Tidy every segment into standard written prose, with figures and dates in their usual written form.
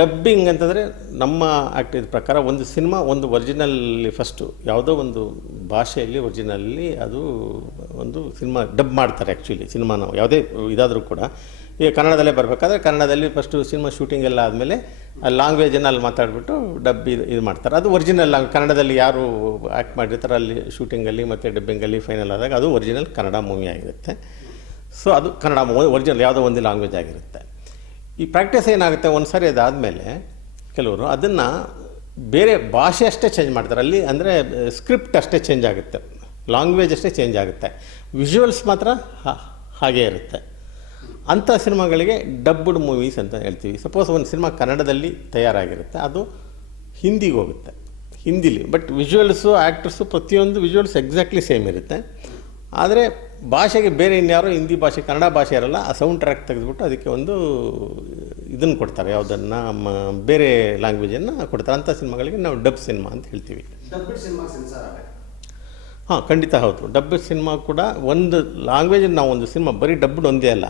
Dubbing ಅಂತಂದರೆ ನಮ್ಮ active ಪ್ರಕಾರ ಒಂದು ಸಿನಿಮಾ ಒಂದು ಒರಿಜಿನಲ್ಲಿ ಫಸ್ಟು ಯಾವುದೋ ಒಂದು ಭಾಷೆಯಲ್ಲಿ ಒರಿಜಿನಲ್ಲಿ ಅದು ಒಂದು ಸಿನಿಮಾ ಡಬ್ ಮಾಡ್ತಾರೆ. ಆ್ಯಕ್ಚುಲಿ ಸಿನಿಮಾನ ಯಾವುದೇ ಇದಾದರೂ ಕೂಡ ಈಗ ಕನ್ನಡದಲ್ಲೇ ಬರಬೇಕಾದ್ರೆ ಕನ್ನಡದಲ್ಲಿ ಫಸ್ಟು ಸಿನಿಮಾ ಶೂಟಿಂಗ್ ಎಲ್ಲ ಆದಮೇಲೆ ಲ್ಯಾಂಗ್ವೇಜನ್ನು ಅಲ್ಲಿ ಮಾತಾಡಿಬಿಟ್ಟು ಡಬ್ ಇದು ಮಾಡ್ತಾರೆ. ಅದು ಒರಿಜಿನಲ್ ಕನ್ನಡದಲ್ಲಿ ಯಾರು ಆ್ಯಕ್ಟ್ ಮಾಡಿರ್ತಾರೆ ಅಲ್ಲಿ ಶೂಟಿಂಗಲ್ಲಿ ಮತ್ತು ಡಬ್ಬಿಂಗಲ್ಲಿ ಫೈನಲ್ ಆದಾಗ ಅದು ಒರಿಜಿನಲ್ ಕನ್ನಡ ಮೂವಿ ಆಗಿರುತ್ತೆ. ಸೊ ಅದು ಕನ್ನಡ ಒರಿಜಿನಲ್ ಯಾವುದೋ ಒಂದು ಲ್ಯಾಂಗ್ವೇಜ್ ಆಗಿರುತ್ತೆ. ಈ ಪ್ರಾಕ್ಟೀಸ್ ಏನಾಗುತ್ತೆ, ಒಂದು ಸಾರಿ ಅದಾದಮೇಲೆ ಕೆಲವರು ಅದನ್ನು ಬೇರೆ ಭಾಷೆ ಅಷ್ಟೇ ಚೇಂಜ್ ಮಾಡ್ತಾರೆ. ಅಲ್ಲಿ ಅಂದರೆ ಸ್ಕ್ರಿಪ್ಟ್ ಅಷ್ಟೇ ಚೇಂಜ್ ಆಗುತ್ತೆ, ಲ್ಯಾಂಗ್ವೇಜ್ ಅಷ್ಟೇ ಚೇಂಜ್ ಆಗುತ್ತೆ, ವಿಜುವಲ್ಸ್ ಮಾತ್ರ ಹಾಗೇ ಇರುತ್ತೆ. ಅಂಥ ಸಿನಿಮಾಗಳಿಗೆ ಡಬ್ಡ್ ಮೂವೀಸ್ ಅಂತ ಹೇಳ್ತೀವಿ. ಸಪೋಸ್ ಒಂದು ಸಿನಿಮಾ ಕನ್ನಡದಲ್ಲಿ ತಯಾರಾಗಿರುತ್ತೆ, ಅದು ಹಿಂದಿಗೆ ಹೋಗುತ್ತೆ, ಹಿಂದಿಲಿ ಬಟ್ ವಿಜುವಲ್ಸು ಆ್ಯಕ್ಟರ್ಸು ಪ್ರತಿಯೊಂದು ವಿಜುವಲ್ಸ್ ಎಕ್ಸಾಕ್ಟ್ಲಿ ಸೇಮ್ ಇರುತ್ತೆ. ಆದರೆ ಭಾಷೆಗೆ ಬೇರೆ ಇನ್ಯಾರೋ ಹಿಂದಿ ಭಾಷೆ ಕನ್ನಡ ಭಾಷೆ ಇರಲ್ಲ, ಆ ಸೌಂಡ್ ಟ್ರ್ಯಾಕ್ ತೆಗೆದುಬಿಟ್ಟು ಅದಕ್ಕೆ ಒಂದು ಇದನ್ನು ಕೊಡ್ತಾರೆ, ಯಾವುದನ್ನು ಬೇರೆ ಲ್ಯಾಂಗ್ವೇಜನ್ನು ಕೊಡ್ತಾರೆ. ಅಂಥ ಸಿನಿಮಾಗಳಿಗೆ ನಾವು ಡಬ್ ಸಿನಿಮಾ ಅಂತ ಹೇಳ್ತೀವಿ. ಹಾಂ, ಖಂಡಿತ ಹೌದು. ಡಬ್ ಸಿನಿಮಾ ಕೂಡ ಒಂದು ಲ್ಯಾಂಗ್ವೇಜನ್ನು ನಾವು ಒಂದು ಸಿನಿಮಾ ಬರೀ ಡಬ್ಡ್ ಒಂದೇ ಅಲ್ಲ,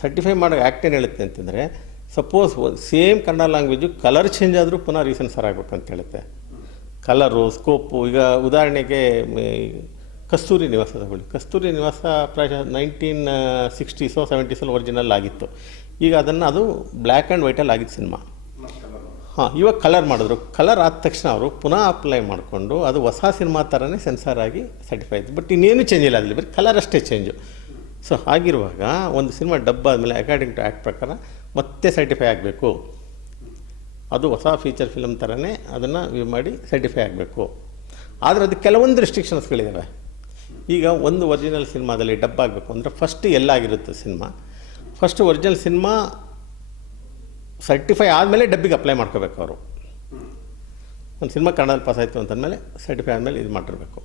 ಸರ್ಟಿಫೈ ಮಾಡೋ ಆ್ಯಕ್ಟ್ ಏನು ಹೇಳುತ್ತೆ ಅಂತಂದರೆ, suppose same Kannada language colour change ಆದರೂ ಪುನಃ ರೀಸೆನ್ಸರ್ ಆಗಬೇಕು ಅಂತ ಹೇಳುತ್ತೆ. Colour, scope. ಈಗ ಉದಾಹರಣೆಗೆ ಕಸ್ತೂರಿ ನಿವಾಸ ತಗೊಳ್ಳಿ. ಕಸ್ತೂರಿ ನಿವಾಸ ಪ್ರಾಯಶಃ 1960s 70s ಒರಿಜಿನಲ್ ಆಗಿತ್ತು. ಈಗ ಅದು ಬ್ಲ್ಯಾಕ್ ಆ್ಯಂಡ್ ವೈಟಲ್ಲಿ ಆಗಿತ್ತು ಸಿನಿಮಾ. ಹಾಂ, ಇವಾಗ ಕಲರ್ ಮಾಡಿದ್ರು. ಕಲರ್ ಆದ ತಕ್ಷಣ ಅವರು ಪುನಃ ಅಪ್ಲೈ ಮಾಡಿಕೊಂಡು ಅದು ಹೊಸ ಸಿನಿಮಾ ಥರನೇ ಸೆನ್ಸಾರ್ ಆಗಿ ಸರ್ಟಿಫೈ ಆಯಿತು. ಬಟ್ ಇನ್ನೇನು ಚೇಂಜ್ ಇಲ್ಲ, ಅದರಲ್ಲಿ ಬರೀ ಕಲರ್ ಅಷ್ಟೇ ಚೇಂಜು. ಸೊ ಹಾಗಿರುವಾಗ ಒಂದು ಸಿನಿಮಾ ಡಬ್ ಆದಮೇಲೆ ಅಕಾರ್ಡಿಂಗ್ ಟು ಆ್ಯಕ್ಟ್ ಪ್ರಕಾರ ಮತ್ತೆ ಸರ್ಟಿಫೈ ಆಗಬೇಕು. ಅದು ಹೊಸ ಫೀಚರ್ ಫಿಲಮ್ ಥರನೇ ಅದನ್ನು ವ್ಯೂ ಮಾಡಿ ಸರ್ಟಿಫೈ ಆಗಬೇಕು. ಆದರೆ ಅದು ಕೆಲವೊಂದು ರಿಸ್ಟ್ರಿಕ್ಷನ್ಸ್ಗಳಿದ್ದಾವೆ. ಈಗ ಒಂದು ಒರಿಜಿನಲ್ ಸಿನಿಮಾದಲ್ಲಿ ಡಬ್ ಆಗಬೇಕು ಅಂದರೆ ಫಸ್ಟ್ ಎಲ್ಲಾಗಿರುತ್ತೆ cinema. First original cinema certify ಆದಮೇಲೆ ಡಬ್ಬಿಗೆ ಅಪ್ಲೈ ಮಾಡ್ಕೋಬೇಕು ಅವರು. ಒಂದು ಸಿನಿಮಾ ಕನ್ನಡದಲ್ಲಿ ಪಾಸ್ ಆಯಿತು ಅಂತಂದಮೇಲೆ ಸರ್ಟಿಫೈ ಆದಮೇಲೆ ಇದು ಮಾಡಿರಬೇಕು.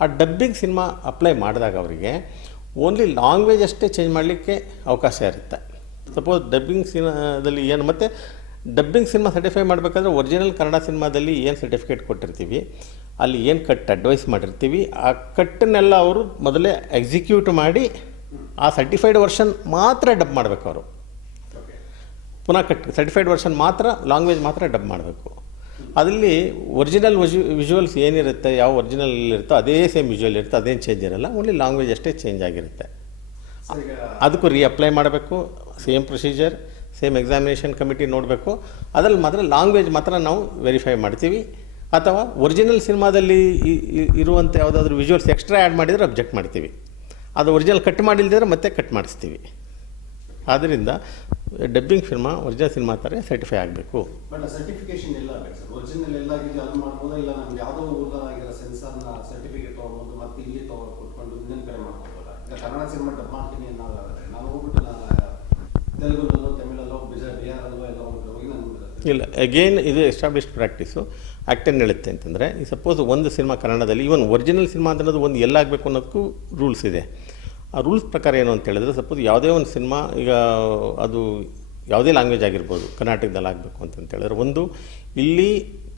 ಆ ಡಬ್ಬಿಗೆ ಸಿನಿಮಾ ಅಪ್ಲೈ ಮಾಡಿದಾಗ ಅವರಿಗೆ ಓನ್ಲಿ ಲ್ಯಾಂಗ್ವೇಜ್ ಅಷ್ಟೇ ಚೇಂಜ್ ಮಾಡಲಿಕ್ಕೆ ಅವಕಾಶ ಇರುತ್ತೆ. ಸಪೋಸ್ ಡಬ್ಬಿಂಗ್ ಸಿನಿಮಾದಲ್ಲಿ ಏನು, ಮತ್ತು ಡಬ್ಬಿಂಗ್ ಸಿನಿಮಾ ಸರ್ಟಿಫೈ ಮಾಡಬೇಕಾದ್ರೆ ಒರಿಜಿನಲ್ ಕನ್ನಡ ಸಿನಿಮಾದಲ್ಲಿ ಏನು ಸರ್ಟಿಫಿಕೇಟ್ ಕೊಟ್ಟಿರ್ತೀವಿ, ಅಲ್ಲಿ ಏನು ಕಟ್ ಅಡ್ವೈಸ್ ಮಾಡಿರ್ತೀವಿ, ಆ ಕಟ್ಟನ್ನೆಲ್ಲ ಅವರು ಮೊದಲೇ ಎಕ್ಸಿಕ್ಯೂಟ್ ಮಾಡಿ ಆ ಸರ್ಟಿಫೈಡ್ ವರ್ಷನ್ ಮಾತ್ರ ಡಬ್ ಮಾಡಬೇಕು. ಅವರು ಪುನಃ ಸರ್ಟಿಫೈಡ್ ವರ್ಷನ್ ಮಾತ್ರ, ಲ್ಯಾಂಗ್ವೇಜ್ ಮಾತ್ರ ಡಬ್ ಮಾಡಬೇಕು. ಅದರಲ್ಲಿ ಒರಿಜಿನಲ್ ವಿಜುವಲ್ಸ್ ಏನಿರುತ್ತೆ, ಯಾವ ಒರಿಜಿನಲ್ ಇರುತ್ತೋ ಅದೇ ಸೇಮ್ ವಿಜುವಲ್ ಇರುತ್ತೆ, ಅದೇನು ಚೇಂಜ್ ಇರಲ್ಲ, ಓನ್ಲಿ ಲ್ಯಾಂಗ್ವೇಜ್ ಅಷ್ಟೇ ಚೇಂಜ್ ಆಗಿರುತ್ತೆ. ಅದಕ್ಕೂ ಅಪ್ಲೈ ಮಾಡಬೇಕು, same procedure, same examination committee ನೋಡಬೇಕು. ಅದರಲ್ಲಿ ಮಾತ್ರ ಲ್ಯಾಂಗ್ವೇಜ್ ಮಾತ್ರ ನಾವು ವೆರಿಫೈ ಮಾಡ್ತೀವಿ. ಅಥವಾ ಒರಿಜಿನಲ್ ಸಿನಿಮಾದಲ್ಲಿ ಇರುವಂಥ ಯಾವುದಾದ್ರೂ ವಿಜುವಲ್ಸ್ ಎಕ್ಸ್ಟ್ರಾ ಆ್ಯಡ್ ಮಾಡಿದರೆ ಅಬ್ಜೆಕ್ಟ್ ಮಾಡ್ತೀವಿ. ಅದು ಒರಿಜಿನಲ್ ಕಟ್ ಮಾಡಿಲ್ದಿದ್ರೆ ಮತ್ತೆ ಕಟ್ ಮಾಡಿಸ್ತೀವಿ. ಆದ್ದರಿಂದ ಡಬ್ಬಿಂಗ್ ಸಿನಿಮಾ ಒರಿಜಿನಲ್ ಸಿನಿಮಾ ಥರ ಸರ್ಟಿಫೈ ಆಗಬೇಕು. ಬಟ್ ಸರ್ಟಿಫಿಕೇಶನ್ ಎಲ್ಲ ಬೇಕು ಸರ್. ಒರಿಜಿನಲ್ ಎಲ್ಲ ಆಗಿದೆ ಅದು ಮಾಡ್ಬೋದಾ, ಇಲ್ಲ ನಮ್ಗೆ ಯಾವುದೋ ಊರಾಗಿರೋ ಸೆನ್ಸಾರ್ನ ಸರ್ಟಿಫಿಕೇಟ್ ತೊಗೊಳ್ಬೋದು ಮತ್ತು ಇಲ್ಲಿ ಕೊಟ್ಕೊಂಡು ಇನ್ನೊಂದು ಕಡೆ ಮಾಡ್ಕೋಬೋದಾ? ಈಗ ಕನ್ನಡ ಸಿನಿಮಾ ಡಬ್ ಮಾಡ್ತೀನಿ ಅನ್ನೋದಾದರೆ ನಾನು ಹೋಗ್ಬಿಟ್ಟು ತೆಲುಗುನಲ್ಲೋ ತಮಿಳಲ್ಲೋ ಬಿಹಾರಲ್ಲೋ ಎಲ್ಲ ಹೋಗಿ ನಾನು ಇಲ್ಲ. ಅಗೇನ್ ಇದು ಎಸ್ಟಾಬ್ಲಿಷ್ಡ್ ಪ್ರಾಕ್ಟೀಸು. ಆ್ಯಕ್ಟ್ ಏನು ಹೇಳುತ್ತೆ ಅಂತಂದರೆ, ಈ ಸಪೋಸ್ ಒಂದು ಸಿನಿಮಾ ಕನ್ನಡದಲ್ಲಿ ಈವನ್ ಒರಿಜಿನಲ್ ಸಿನಿಮಾ ಅನ್ನೋದು ಒಂದು ಎಲ್ಲಾಗಬೇಕು ಅನ್ನೋದಕ್ಕೂ ರೂಲ್ಸ್ ಇದೆ. ಆ ರೂಲ್ಸ್ ಪ್ರಕಾರ ಏನು ಅಂತ ಹೇಳಿದ್ರೆ, ಸಪೋಸ್ ಯಾವುದೇ ಒಂದು ಸಿನಿಮಾ, ಈಗ ಅದು ಯಾವುದೇ ಲ್ಯಾಂಗ್ವೇಜ್ ಆಗಿರ್ಬೋದು, ಕರ್ನಾಟಕದಲ್ಲಿ ಆಗಬೇಕು ಅಂತ ಹೇಳಿದ್ರೆ, ಒಂದು ಇಲ್ಲಿ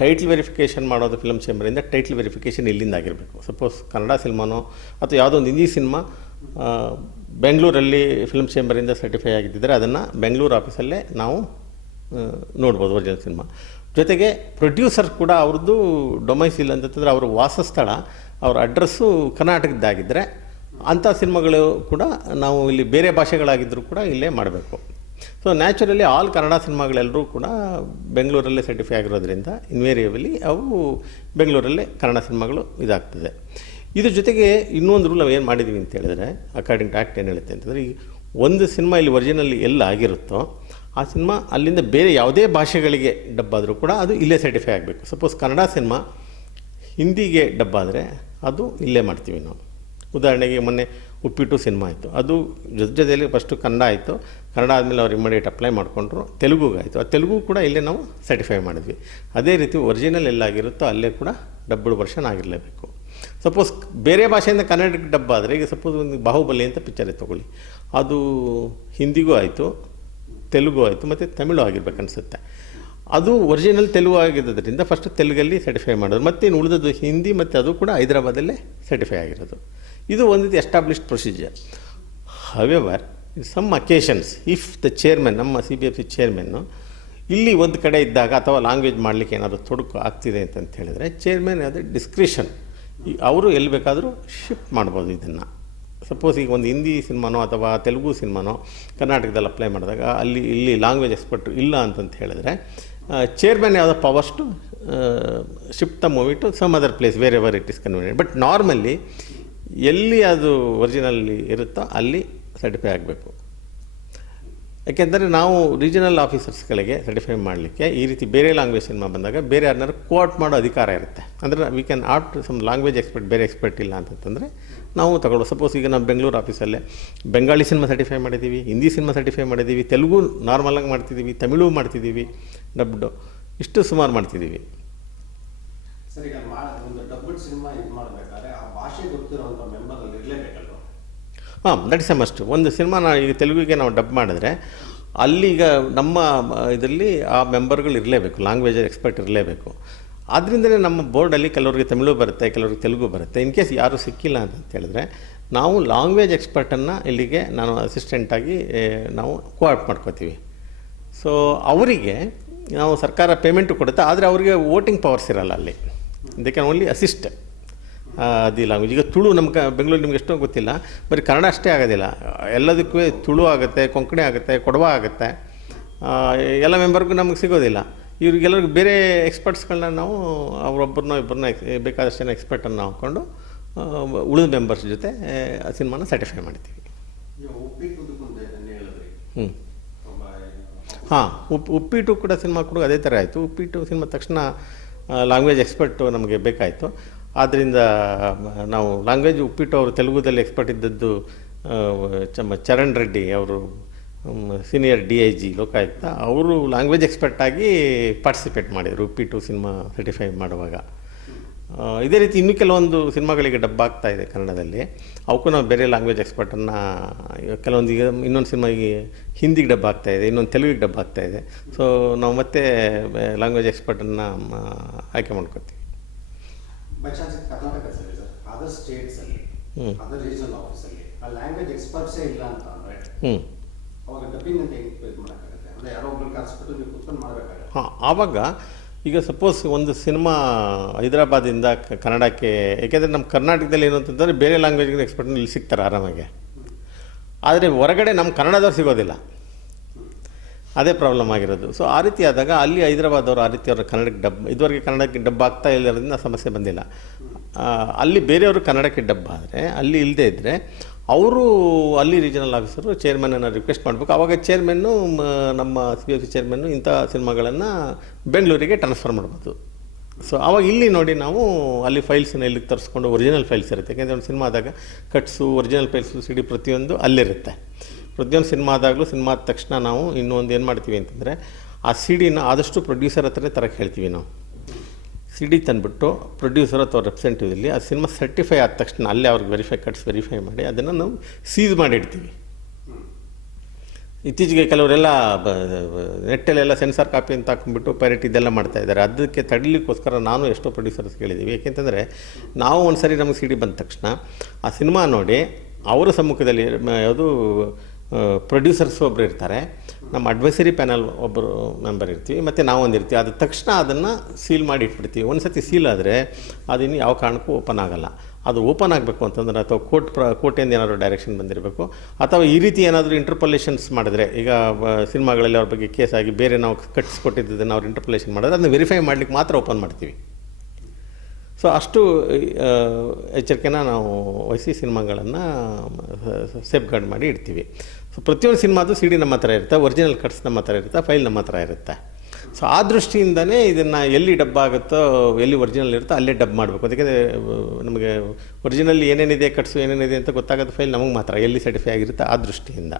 ಟೈಟ್ಲ್ ವೆರಿಫಿಕೇಷನ್ ಮಾಡೋದು ಫಿಲ್ಮ್ ಚೇಂಬರಿಂದ ಟೈಟ್ಲ್ ವೆರಿಫಿಕೇಷನ್ ಇಲ್ಲಿಂದ ಆಗಿರಬೇಕು. ಸಪೋಸ್ ಕನ್ನಡ ಸಿನಿಮಾನೋ ಅಥವಾ ಯಾವುದೋ ಒಂದು ಹಿಂದಿ ಸಿನಿಮಾ ಬೆಂಗಳೂರಲ್ಲಿ ಫಿಲ್ಮ್ ಚೇಂಬರಿಂದ ಸರ್ಟಿಫೈ ಆಗಿದ್ದರೆ ಅದನ್ನು ಬೆಂಗಳೂರು ಆಫೀಸಲ್ಲೇ ನಾವು ನೋಡ್ಬೋದು ಒರಿಜಿನಲ್ ಸಿನಿಮಾ. ಜೊತೆಗೆ ಪ್ರೊಡ್ಯೂಸರ್ ಕೂಡ ಅವ್ರದ್ದು ಡೊಮೈಸಿಲ್ ಅಂತಂದರೆ ಅವ್ರ ವಾಸಸ್ಥಳ, ಅವ್ರ ಅಡ್ರೆಸ್ಸು ಕರ್ನಾಟಕದ್ದಾಗಿದ್ದರೆ ಅಂಥ ಸಿನಿಮಾಗಳು ಕೂಡ ನಾವು ಇಲ್ಲಿ ಬೇರೆ ಭಾಷೆಗಳಾಗಿದ್ದರೂ ಕೂಡ ಇಲ್ಲೇ ಮಾಡಬೇಕು. ಸೊ ನ್ಯಾಚುರಲಿ ಆಲ್ ಕನ್ನಡ ಸಿನಿಮಾಗಳೆಲ್ಲರೂ ಕೂಡ ಬೆಂಗಳೂರಲ್ಲೇ ಸರ್ಟಿಫೈ ಆಗಿರೋದ್ರಿಂದ ಇನ್ವೇರಿಯಬಲಿ ಅವು ಬೆಂಗಳೂರಲ್ಲೇ ಕನ್ನಡ ಸಿನಿಮಾಗಳು ಇದಾಗ್ತದೆ. ಇದ್ರ ಜೊತೆಗೆ ಇನ್ನೊಂದು ರೂಲ್ ನಾವು ಏನು ಮಾಡಿದ್ದೀವಿ ಅಂತ ಹೇಳಿದ್ರೆ, ಅಕಾರ್ಡಿಂಗ್ ಟು ಆ್ಯಕ್ಟ್ ಏನು ಹೇಳುತ್ತೆ ಅಂತಂದರೆ, ಈ ಒಂದು ಸಿನಿಮಾ ಇಲ್ಲಿ ಒರಿಜಿನಲ್ಲಿ ಎಲ್ಲ ಆಗಿರುತ್ತೋ ಆ ಸಿನಿಮಾ ಅಲ್ಲಿಂದ ಬೇರೆ ಯಾವುದೇ ಭಾಷೆಗಳಿಗೆ ಡಬ್ ಆದರೂ ಕೂಡ ಅದು ಇಲ್ಲೇ ಸರ್ಟಿಫೈ ಆಗಬೇಕು. ಸಪೋಸ್ ಕನ್ನಡ ಸಿನಿಮಾ ಹಿಂದಿಗೆ ಡಬ್ ಆದರೆ ಅದು ಇಲ್ಲೇ ಮಾಡ್ತೀವಿ ನಾವು. ಉದಾಹರಣೆಗೆ ಮೊನ್ನೆ ಉಪ್ಪಿಟ್ಟು ಸಿನಿಮಾ ಆಯಿತು, ಅದು ಜೊತೆಯಲ್ಲಿ ಫಸ್ಟು ಕನ್ನಡ ಆಯಿತು, ಕನ್ನಡ ಆದಮೇಲೆ ಅವ್ರು ಇಮಿಡಿಯೇಟ್ ಅಪ್ಲೈ ಮಾಡಿಕೊಂಡ್ರು, ತೆಲುಗುಗಾಯಿತು, ಆ ತೆಲುಗು ಕೂಡ ಇಲ್ಲೇ ನಾವು ಸರ್ಟಿಫೈ ಮಾಡಿದ್ವಿ. ಅದೇ ರೀತಿ ಒರಿಜಿನಲ್ ಎಲ್ಲಾಗಿರುತ್ತೋ ಅಲ್ಲೇ ಕೂಡ ಡಬ್ಬಡ್ ವರ್ಷನ್ ಆಗಿರಲೇಬೇಕು. ಸಪೋಸ್ ಬೇರೆ ಭಾಷೆಯಿಂದ ಕನ್ನಡಕ್ಕೆ ಡಬ್ ಆದರೆ, ಈಗ ಸಪೋಸ್ ಒಂದು ಬಾಹುಬಲಿ ಅಂತ ಪಿಕ್ಚರೇ ತೊಗೊಳ್ಳಿ, ಅದು ಹಿಂದಿಗೂ ಆಯಿತು, ತೆಲುಗು ಆಯಿತು ಮತ್ತು ತಮಿಳು ಆಗಿರ್ಬೇಕು ಅನಿಸುತ್ತೆ. ಅದು ಒರಿಜಿನಲ್ ತೆಲುಗು ಆಗಿರೋದ್ರಿಂದ ಫಸ್ಟ್ ತೆಲುಗಲ್ಲಿ ಸರ್ಟಿಫೈ ಮಾಡೋದು, ಮತ್ತು ಇನ್ನು ಉಳಿದದ್ದು ಹಿಂದಿ, ಮತ್ತು ಅದು ಕೂಡ ಹೈದರಾಬಾದಲ್ಲೇ ಸರ್ಟಿಫೈ ಆಗಿರೋದು. ಇದು ಒಂದು ರೀತಿ established procedure. However some occasions if the chairman, ನಮ್ಮ CBFC ಚೇರ್ಮನ್ನು ಇಲ್ಲಿ ಒಂದು ಕಡೆ ಇದ್ದಾಗ ಅಥವಾ ಲ್ಯಾಂಗ್ವೇಜ್ ಮಾಡಲಿಕ್ಕೆ ಏನಾದರೂ ತೊಡಕು ಆಗ್ತಿದೆ ಅಂತ ಹೇಳಿದರೆ ಚೇರ್ಮನ್ ಅದು ಡಿಸ್ಕ್ರಿಷನ್, ಅವರು ಎಲ್ಲಿ ಬೇಕಾದರೂ ಶಿಫ್ಟ್ ಮಾಡ್ಬೋದು ಇದನ್ನು. ಸಪೋಸ್ ಈಗ ಒಂದು ಹಿಂದಿ ಸಿನಿಮಾನೋ ಅಥವಾ ತೆಲುಗು ಸಿನಿಮಾನೋ ಕರ್ನಾಟಕದಲ್ಲಿ ಅಪ್ಲೈ ಮಾಡಿದಾಗ ಇಲ್ಲಿ ಲ್ಯಾಂಗ್ವೇಜ್ ಎಕ್ಸ್ಪರ್ಟ್ ಇಲ್ಲ ಅಂತಂತ ಹೇಳಿದ್ರೆ ಚೇರ್ಮನ್ ಯಾವುದೋ powers to shift the movie to some other place wherever it is convenient. But normally ಎಲ್ಲಿ ಅದು ಒರಿಜಿನಲ್ಲಿ ಇರುತ್ತೋ ಅಲ್ಲಿ ಸರ್ಟಿಫೈ ಆಗಬೇಕು. ಯಾಕೆಂದರೆ ನಾವು ರೀಜನಲ್ ಆಫೀಸರ್ಸ್ಗಳಿಗೆ ಸರ್ಟಿಫೈ ಮಾಡಲಿಕ್ಕೆ ಈ ರೀತಿ ಬೇರೆ ಲ್ಯಾಂಗ್ವೇಜ್ ಸಿನಿಮಾ ಬಂದಾಗ ಬೇರೆ ಯಾರನ್ನಾರು ಕೋಟ್ ಮಾಡೋ ಅಧಿಕಾರ ಇರುತ್ತೆ. ಅಂದರೆ we can opt some language expert, ಬೇರೆ ಎಕ್ಸ್ಪರ್ಟ್ ಇಲ್ಲ ಅಂತಂದರೆ ನಾವು ತಗೊಳ್ಳೋ. ಸಪೋಸ್ ಈಗ ನಾವು ಬೆಂಗಳೂರು ಆಫೀಸಲ್ಲೇ ಬೆಂಗಾಳಿ ಸಿನಿಮಾ ಸರ್ಟಿಫೈ ಮಾಡಿದ್ದೀವಿ, ಹಿಂದಿ ಸಿನಿಮಾ ಸರ್ಟಿಫೈ ಮಾಡಿದ್ದೀವಿ, ತೆಲುಗು ನಾರ್ಮಲಾಗಿ ಮಾಡ್ತಿದ್ದೀವಿ, ತಮಿಳು ಮಾಡ್ತಿದ್ದೀವಿ, ಡಬ್ಡು ಇಷ್ಟು ಸುಮಾರು ಮಾಡ್ತಿದ್ದೀವಿ. ಸರ್, ಈಗ ಒಂದು ಡಬ್ಬಡ್ ಸಿನಿಮಾ ಇದು ಮಾಡಬೇಕಾದ್ರೆ ಆ ಭಾಷೆ ಗೊತ್ತಿರೋಂಥ ಮೆಂಬರ್ ಅಲ್ಲಿ ಇರಲೇಬೇಕಲ್ವ? ಹಾಂ, ದಟ್ ಇಸ್ ಎ ಮಸ್ಟ್. ಒಂದು ಸಿನಿಮಾ ಈಗ ತೆಲುಗಿಗೆ ನಾವು ಡಬ್ ಮಾಡಿದ್ರೆ ಅಲ್ಲಿಗ ನಮ್ಮ ಇದರಲ್ಲಿ ಆ ಮೆಂಬರ್ಗಳು ಇರಲೇಬೇಕು, ಲ್ಯಾಂಗ್ವೇಜ್ ಎಕ್ಸ್ಪರ್ಟ್ ಇರಲೇಬೇಕು. ಆದ್ದರಿಂದಲೇ ನಮ್ಮ ಬೋರ್ಡಲ್ಲಿ ಕೆಲವರಿಗೆ ತಮಿಳು ಬರುತ್ತೆ, ಕೆಲವರಿಗೆ ತೆಲುಗು ಬರುತ್ತೆ. ಇನ್ ಕೇಸ್ ಯಾರೂ ಸಿಕ್ಕಿಲ್ಲ ಅಂತ ಹೇಳಿದ್ರೆ ನಾವು ಲ್ಯಾಂಗ್ವೇಜ್ ಎಕ್ಸ್ಪರ್ಟನ್ನು ಇಲ್ಲಿಗೆ ನಾನು ಅಸಿಸ್ಟೆಂಟಾಗಿ ನಾವು ಕೋಆಪ್ಟ್ ಮಾಡ್ಕೋತೀವಿ. ಸೊ ಅವರಿಗೆ ನಾವು ಸರ್ಕಾರ ಪೇಮೆಂಟು ಕೊಡುತ್ತೆ, ಆದರೆ ಅವರಿಗೆ ವೋಟಿಂಗ್ ಪವರ್ಸ್ ಇರಲ್ಲ ಅಲ್ಲಿ. They can only assist the language. ಈಗ ತುಳು ನಮ್ಮ ಬೆಂಗಳೂರು ನಿಮ್ಗೆ ಎಷ್ಟೋ ಗೊತ್ತಿಲ್ಲ, ಬರೀ ಕನ್ನಡ ಅಷ್ಟೇ ಆಗೋದಿಲ್ಲ, ಎಲ್ಲದಕ್ಕೂ ತುಳು ಆಗುತ್ತೆ, ಕೊಂಕಣಿ ಆಗುತ್ತೆ, ಕೊಡವ ಆಗುತ್ತೆ. ಎಲ್ಲ ಮೆಂಬರ್ಗೂ ನಮಗೆ ಸಿಗೋದಿಲ್ಲ. ಇವ್ರಿಗೆಲ್ಲರಿಗೂ ಬೇರೆ ಎಕ್ಸ್ಪರ್ಟ್ಸ್ಗಳನ್ನ ನಾವು ಅವರೊಬ್ಬರನ್ನ ಇಬ್ಬರನ್ನ ಬೇಕಾದಷ್ಟು ಜನ ಎಕ್ಸ್ಪರ್ಟನ್ನು ಹಾಕ್ಕೊಂಡು ಉಳಿದ ಮೆಂಬರ್ಸ್ ಜೊತೆ ಸಿನಿಮಾನ ಸರ್ಟಿಫೈ ಮಾಡ್ತೀವಿ. ಹಾಂ, ಉಪ್ಪಿಟ್ಟು ಕೂಡ ಸಿನಿಮಾ ಕೂಡ ಅದೇ ಥರ ಆಯಿತು. ಉಪ್ಪಿಟ್ಟು ಸಿನಿಮಾ ತಕ್ಷಣ ಲ್ಯಾಂಗ್ವೇಜ್ ಎಕ್ಸ್ಪರ್ಟು ನಮಗೆ ಬೇಕಾಯಿತು. ಆದ್ದರಿಂದ ನಾವು ಲ್ಯಾಂಗ್ವೇಜ್ ಉಪ್ಪಿಟ್ಟು ಅವರು ತೆಲುಗುದಲ್ಲಿ ಎಕ್ಸ್ಪರ್ಟ್ ಇದ್ದದ್ದು ಚರಣ್ ರೆಡ್ಡಿ ಅವರು ಸೀನಿಯರ್ DIG ಲೋಕಾಯುಕ್ತ, ಅವರು ಲ್ಯಾಂಗ್ವೇಜ್ ಎಕ್ಸ್ಪರ್ಟಾಗಿ ಪಾರ್ಟಿಸಿಪೇಟ್ ಮಾಡಿದರು ಉಪ್ಪಿಟ್ಟು ಸಿನಿಮಾ ಸರ್ಟಿಫೈ ಮಾಡುವಾಗ. ಇದೇ ರೀತಿ ಇನ್ನೂ ಕೆಲವೊಂದು ಸಿನಿಮಾಗಳಿಗೆ ಡಬ್ ಆಗ್ತಾ ಇದೆ ಕನ್ನಡದಲ್ಲಿ. ಅವಕ್ಕೂ ನಾವು ಬೇರೆ ಲ್ಯಾಂಗ್ವೇಜ್ ಎಕ್ಸ್ಪರ್ಟನ್ನು ಕೆಲವೊಂದು ಈಗ ಇನ್ನೊಂದು ಸಿನಿಮಾಗೆ ಹಿಂದಿಗೆ ಡಬ್ ಆಗ್ತಾಯಿದೆ, ಇನ್ನೊಂದು ತೆಲುಗಿಗೆ ಡಬ್ ಆಗ್ತಾಯಿದೆ. ಸೊ ನಾವು ಮತ್ತೆ ಲ್ಯಾಂಗ್ವೇಜ್ ಎಕ್ಸ್ಪರ್ಟನ್ನು ಆಯ್ಕೆ ಮಾಡ್ಕೊತೀವಿ. By chance Karnataka sir, other ಸ್ಟೇಟ್ಸಲ್ಲಿ, ಅದರ್ ರೀಜನಲ್ ಆಫೀಸಲ್ಲಿ ಆ ಲ್ಯಾಂಗ್ವೇಜ್ ಎಕ್ಸ್ಪರ್ಟ್ಸೇ ಇಲ್ಲ ಅಂತ ಅಂದರೆ ಅವಾಗ ಡಬ್ಬಿಂಗ್ ಅಂತ ಹೆಂಗೆ ಇದು ಮಾಡೋಕ್ಕಾಗುತ್ತೆ? ಅಂದರೆ ಯಾರೋ ಒಬ್ಬರು ಕರೆಸ್ಬಿಟ್ಟು ನೀವು ಕುತ್ಕೊಂಡು ಮಾಡಬೇಕಾಗುತ್ತೆ. ಹಾಂ, ಆವಾಗ ಈಗ ಸಪೋಸ್ ಒಂದು ಸಿನಿಮಾ ಹೈದರಾಬಾದಿಂದ ಕನ್ನಡಕ್ಕೆ, ಏಕೆಂದರೆ ನಮ್ಮ ಕರ್ನಾಟಕದಲ್ಲಿ ಏನು ಅಂತಂದರೆ ಬೇರೆ ಲ್ಯಾಂಗ್ವೇಜ್ಗೆ ಎಕ್ಸ್ಪರ್ಟ್ನ ಇಲ್ಲಿ ಸಿಗ್ತಾರೆ ಆರಾಮಾಗಿ, ಆದರೆ ಹೊರಗಡೆ ನಮ್ಮ ಕನ್ನಡದವ್ರು ಸಿಗೋದಿಲ್ಲ. ಅದೇ ಪ್ರಾಬ್ಲಮ್ ಆಗಿರೋದು. ಸೊ ಆ ರೀತಿ ಆದಾಗ ಅಲ್ಲಿ ಹೈದರಾಬಾದವರು ಆ ರೀತಿ ಅವ್ರ ಕನ್ನಡಕ್ಕೆ ಡಬ್, ಇದುವರೆಗೆ ಕನ್ನಡಕ್ಕೆ ಡಬ್ ಆಗ್ತಾ ಇಲ್ಲದ್ರಿಂದ ಸಮಸ್ಯೆ ಬಂದಿಲ್ಲ. ಅಲ್ಲಿ ಬೇರೆಯವರು ಕನ್ನಡಕ್ಕೆ ಡಬ್ ಆದರೆ ಅಲ್ಲಿ ಇಲ್ಲದೇ ಇದ್ದರೆ ಅವರು ಅಲ್ಲಿ ರೀಜನಲ್ ಆಫೀಸರು ಚೇರ್ಮನನ್ನು ರಿಕ್ವೆಸ್ಟ್ ಮಾಡಬೇಕು. ಆವಾಗ ಚೇರ್ಮನ್ನು ನಮ್ಮ CBFC ಚೇರ್ಮನ್ನು ಇಂಥ ಸಿನಿಮಾಗಳನ್ನು ಬೆಂಗಳೂರಿಗೆ ಟ್ರಾನ್ಸ್ಫರ್ ಮಾಡ್ಬೋದು. ಸೊ ಆವಾಗ ಇಲ್ಲಿ ನೋಡಿ ನಾವು ಅಲ್ಲಿ ಫೈಲ್ಸನ್ನ ಇಲ್ಲಿಗೆ ತರಿಸ್ಕೊಂಡು ಒರಿಜಿನಲ್ ಫೈಲ್ಸ್ ಇರುತ್ತೆ. ಯಾಕೆಂದರೆ ಒಂದು ಸಿನಿಮಾ ಆದಾಗ ಕಟ್ಸು, ಒರಿಜಿನಲ್ ಫೈಲ್ಸು, CD ಪ್ರತಿಯೊಂದು ಅಲ್ಲಿರುತ್ತೆ. ಪ್ರತಿಯೊಂದು ಸಿನಿಮಾ ಆದಾಗಲೂ ಸಿನಿಮಾ ಆದ ತಕ್ಷಣ ನಾವು ಇನ್ನೊಂದು ಏನು ಮಾಡ್ತೀವಿ ಅಂತಂದರೆ ಆ CDನ ಆದಷ್ಟು ಪ್ರೊಡ್ಯೂಸರ್ ಹತ್ರನೇ ತರಕ್ಕೆ ಹೇಳ್ತೀವಿ. ನಾವು CD ತಂದುಬಿಟ್ಟು ಪ್ರೊಡ್ಯೂಸರ್ ಅಥವಾ ರೆಪ್ರೆಸೆಂಟೇಟಿವ್ಲಿ ಆ ಸಿನಿಮಾ ಸರ್ಟಿಫೈ ಆದ ತಕ್ಷಣ ಅಲ್ಲೇ ಅವ್ರಿಗೆ ವೆರಿಫೈ ಮಾಡಿ ಅದನ್ನು ನಾವು ಸೀಸ್ ಮಾಡಿಡ್ತೀವಿ. ಇತ್ತೀಚೆಗೆ ಕೆಲವರೆಲ್ಲ ನೆಟ್ಟಲ್ಲೆಲ್ಲ ಸೆನ್ಸಾರ್ ಕಾಪಿ ಅಂತ ಹಾಕೊಂಡ್ಬಿಟ್ಟು ಪೈರೇಟ್ ಇದೆಲ್ಲ ಮಾಡ್ತಾಯಿದ್ದಾರೆ. ಅದಕ್ಕೆ ತಡೀಲಿಕ್ಕೋಸ್ಕರ ನಾನು ಎಷ್ಟೋ ಪ್ರೊಡ್ಯೂಸರ್ಸ್ ಕೇಳಿದ್ದೀವಿ. ಏಕೆಂತಂದರೆ ನಾವು ಒಂದು ಸರಿ ನಮಗೆ CD ಬಂದ ತಕ್ಷಣ ಆ ಸಿನಿಮಾ ನೋಡಿ ಅವರ ಸಮ್ಮುಖದಲ್ಲಿ ಯಾವುದು ಪ್ರೊಡ್ಯೂಸರ್ಸ್ ಒಬ್ಬರು ಇರ್ತಾರೆ, ನಮ್ಮ ಅಡ್ವೈಸರಿ ಪ್ಯಾನಲ್ ಒಬ್ಬರು ಮೆಂಬರ್ ಇರ್ತೀವಿ, ಮತ್ತು ನಾವೊಂದು ಇರ್ತೀವಿ. ಆದ ತಕ್ಷಣ ಅದನ್ನು ಸೀಲ್ ಮಾಡಿ ಇಟ್ಬಿಡ್ತೀವಿ. ಒಂದು ಸತಿ ಸೀಲ್ ಆದರೆ ಅದಿನ್ನು ಯಾವ ಕಾರಣಕ್ಕೂ ಓಪನ್ ಆಗೋಲ್ಲ. ಅದು ಓಪನ್ ಆಗಬೇಕು ಅಂತಂದರೆ ಅಥವಾ ಕೋರ್ಟಿಂದ ಏನಾದರೂ ಡೈರೆಕ್ಷನ್ ಬಂದಿರಬೇಕು, ಅಥವಾ ಈ ರೀತಿ ಏನಾದರೂ ಇಂಟರ್ಪೊಲೇಷನ್ಸ್ ಮಾಡಿದ್ರೆ, ಈಗ ಸಿನಿಮಾಗಳಲ್ಲಿ ಅವ್ರ ಬಗ್ಗೆ ಕೇಸ್ ಆಗಿ ಬೇರೆ ನಾವು ಕಟ್ಟಿಸ್ಕೊಟ್ಟಿದ್ದನ್ನು ಅವ್ರು ಇಂಟರ್ಪೊಲೇಷನ್ ಮಾಡಿದ್ರೆ ಅದನ್ನು ವೆರಿಫೈ ಮಾಡಲಿಕ್ಕೆ ಮಾತ್ರ ಓಪನ್ ಮಾಡ್ತೀವಿ. ಸೊ ಅಷ್ಟು ಎಚ್ಚರಿಕೆನ ನಾವು ವಹಿಸಿ ಸಿನಿಮಾಗಳನ್ನು ಸೇಫ್ ಗಾರ್ಡ್ ಮಾಡಿ ಇಡ್ತೀವಿ. ಸೊ ಪ್ರತಿಯೊಂದು ಸಿನಿಮಾದು CD ನಮ್ಮ ಹತ್ರ ಇರುತ್ತೆ, ಒರಿಜಿನಲ್ ಕಟ್ಸ್ ನಮ್ಮ ಹತ್ರ ಇರುತ್ತೆ, ಫೈಲ್ ನಮ್ಮ ಹತ್ರ ಇರುತ್ತೆ. ಸೊ ಆ ದೃಷ್ಟಿಯಿಂದನೇ ಇದನ್ನು ಎಲ್ಲಿ ಡಬ್ ಆಗುತ್ತೋ, ಎಲ್ಲಿ ಒರಿಜಿನಲ್ ಇರುತ್ತೋ ಅಲ್ಲೇ ಡಬ್ ಮಾಡಬೇಕು. ಅದಕ್ಕೆ ನಮಗೆ ಒರಿಜಿನಲ್ಲಿ ಏನೇನಿದೆ, ಕಟ್ಸು ಏನೇನಿದೆ ಅಂತ ಗೊತ್ತಾಗೋದು ಫೈಲ್ ನಮಗೆ ಮಾತ್ರ, ಎಲ್ಲಿ ಸರ್ಟಿಫೈ ಆಗಿರುತ್ತೆ ಆ ದೃಷ್ಟಿಯಿಂದ.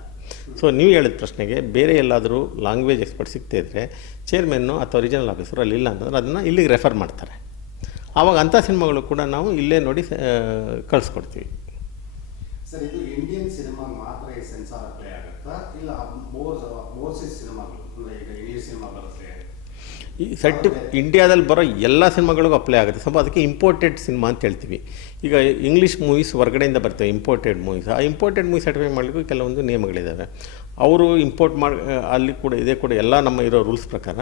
ಸೊ ನೀವು ಹೇಳಿದ ಪ್ರಶ್ನೆಗೆ ಬೇರೆ ಎಲ್ಲಾದರೂ ಲ್ಯಾಂಗ್ವೇಜ್ ಎಕ್ಸ್ಪರ್ಟ್ ಸಿಗ್ತಾ ಇದ್ದರೆ ಚೇರ್ಮನ್ನು ಅಥವಾ ರೀಜನಲ್ ಆಫೀಸರು ಅಲ್ಲಿ ಇಲ್ಲ ಅಂತಂದರೆ ಅದನ್ನು ಇಲ್ಲಿಗೆ ರೆಫರ್ ಮಾಡ್ತಾರೆ. ಆವಾಗ ಅಂಥ ಸಿನಿಮಾಗಳು ಕೂಡ ನಾವು ಇಲ್ಲೇ ನೋಡಿ ಕಳಿಸ್ಕೊಡ್ತೀವಿ. ಸರ್, ಇದು ಇಂಡಿಯನ್ ಸಿನಿಮಾ ಮಾತ್ರ ಸೆನ್ಸಾರ್ ಅಪ್ಲೈ ಆಗುತ್ತಾ, ಇಲ್ಲ ಮೋರ್ಸಿಸ್ ಸಿನಿಮಾಗಳು ಅಂದರೆ ಈಗ ಇಂಗ್ಲೀಷ್ ಸಿನಿಮಾ ಬರುತ್ತೆ ಈ ಇಂಡಿಯಾದಲ್ಲಿ ಬರೋ ಎಲ್ಲ ಸಿನಿಮಾಗಳಿಗೂ ಅಪ್ಲೈ ಆಗುತ್ತೆ. ಸ್ವಲ್ಪ ಅದಕ್ಕೆ ಇಂಪೋರ್ಟೆಡ್ ಸಿನಿಮಾ ಅಂತ ಹೇಳ್ತೀವಿ. ಈಗ ಇಂಗ್ಲೀಷ್ ಮೂವೀಸ್ ಹೊರಗಡೆಯಿಂದ ಬರ್ತವೆ, ಇಂಪೋರ್ಟೆಡ್ ಮೂವೀಸ್. ಆ ಇಂಪೋರ್ಟೆಡ್ ಮೂವೀಸ್ ಸರ್ಟಿಫೈ ಮಾಡಲಿಕ್ಕೂ ಕೆಲವೊಂದು ನಿಯಮಗಳಿದ್ದಾವೆ. ಅವರು ಇಂಪೋರ್ಟ್ ಮಾಡಿ ಅಲ್ಲಿ ಕೂಡ ಇದೇ ಕೂಡ ಎಲ್ಲ ನಮ್ಮ ಇರೋ ರೂಲ್ಸ್ ಪ್ರಕಾರ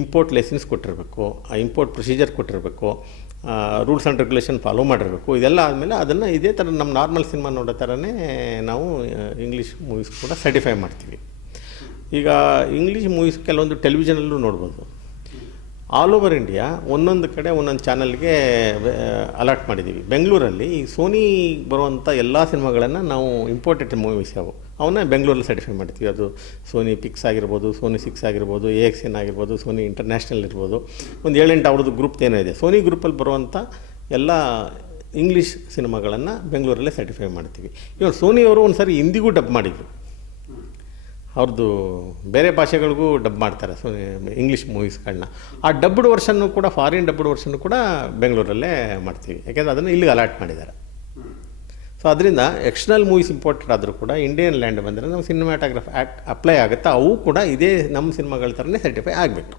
ಇಂಪೋರ್ಟ್ ಲೈಸೆನ್ಸ್ ಕೊಟ್ಟಿರಬೇಕು, ಆ ಇಂಪೋರ್ಟ್ ಪ್ರೊಸೀಜರ್ ಕೊಟ್ಟಿರಬೇಕು, ರೂಲ್ಸ್ ಆ್ಯಂಡ್ ರೆಗ್ಯುಲೇಷನ್ ಫಾಲೋ ಮಾಡಿರಬೇಕು. ಇದೆಲ್ಲ ಆದಮೇಲೆ ಅದನ್ನು ಇದೇ ಥರ ನಮ್ಮ ನಾರ್ಮಲ್ ಸಿನಿಮಾ ನೋಡೋ ಥರನೇ ನಾವು ಇಂಗ್ಲೀಷ್ ಮೂವೀಸ್ ಕೂಡ ಸರ್ಟಿಫೈ ಮಾಡ್ತೀವಿ. ಈಗ ಇಂಗ್ಲೀಷ್ ಮೂವೀಸ್ ಕೆಲವೊಂದು ಟೆಲಿವಿಷನಲ್ಲೂ ನೋಡ್ಬೋದು. ಆಲ್ ಓವರ್ ಇಂಡಿಯಾ ಒಂದೊಂದು ಕಡೆ ಒಂದೊಂದು ಚಾನಲ್ಗೆ ಅಲಾಟ್ ಮಾಡಿದ್ದೀವಿ. ಬೆಂಗಳೂರಲ್ಲಿ ಈ ಸೋನಿ ಬರುವಂಥ ಎಲ್ಲ ಸಿನಿಮಾಗಳನ್ನು ನಾವು ಇಂಪೋರ್ಟೆಡ್ ಮೂವೀಸ್ ಅವನ್ನ ಬೆಂಗಳೂರಲ್ಲಿ ಸರ್ಟಿಫೈ ಮಾಡ್ತೀವಿ. ಅದು ಸೋನಿ ಪಿಕ್ಸ್ ಆಗಿರ್ಬೋದು, ಸೋನಿ 6 ಆಗಿರ್ಬೋದು, AXN ಆಗಿರ್ಬೋದು, ಸೋನಿ ಇಂಟರ್ನ್ಯಾಷನಲ್ ಇರ್ಬೋದು, ಒಂದು 7-8 ಅವ್ರದ್ದು ಗ್ರೂಪ್ ಏನೋ ಇದೆ. ಸೋನಿ ಗ್ರೂಪಲ್ಲಿ ಬರುವಂಥ ಎಲ್ಲ ಇಂಗ್ಲೀಷ್ ಸಿನಿಮಾಗಳನ್ನು ಬೆಂಗಳೂರಲ್ಲೇ ಸರ್ಟಿಫೈ ಮಾಡ್ತೀವಿ. ಇವಾಗ ಸೋನಿಯವರು ಒಂದು ಸಾರಿ ಹಿಂದಿಗೂ ಡಬ್ ಮಾಡಿದರು, ಅವ್ರದ್ದು ಬೇರೆ ಭಾಷೆಗಳಿಗೂ ಡಬ್ ಮಾಡ್ತಾರೆ ಸೋನಿ ಇಂಗ್ಲೀಷ್ ಮೂವೀಸ್ಗಳನ್ನ. ಆ ಡಬ್ಡ್ ವರ್ಷನ್ನು ಕೂಡ, ಫಾರಿನ್ ಡಬ್ಡ್ ವರ್ಷನ್ನು ಕೂಡ ಬೆಂಗಳೂರಲ್ಲೇ ಮಾಡ್ತೀವಿ, ಯಾಕೆಂದರೆ ಅದನ್ನು ಇಲ್ಲಿಗೆ ಅಲಾಟ್ ಮಾಡಿದ್ದಾರೆ. ಸೊ ಅದರಿಂದ ಎಕ್ಸ್ಟರ್ನಲ್ ಮೂವೀಸ್ ಇಂಪೋರ್ಟೆಡ್ ಆದರೂ ಕೂಡ ಇಂಡಿಯನ್ ಲ್ಯಾಂಡ್ ಬಂದರೆ ನಮ್ಮ ಸಿನಿಮಾಟೋಗ್ರಫಿ ಆ್ಯಕ್ಟ್ ಅಪ್ಲೈ ಆಗುತ್ತೆ. ಅವು ಕೂಡ ಇದೇ ನಮ್ಮ ಸಿನಿಮಾಗಳ ಥರನೇ ಸರ್ಟಿಫೈ ಆಗಬೇಕು.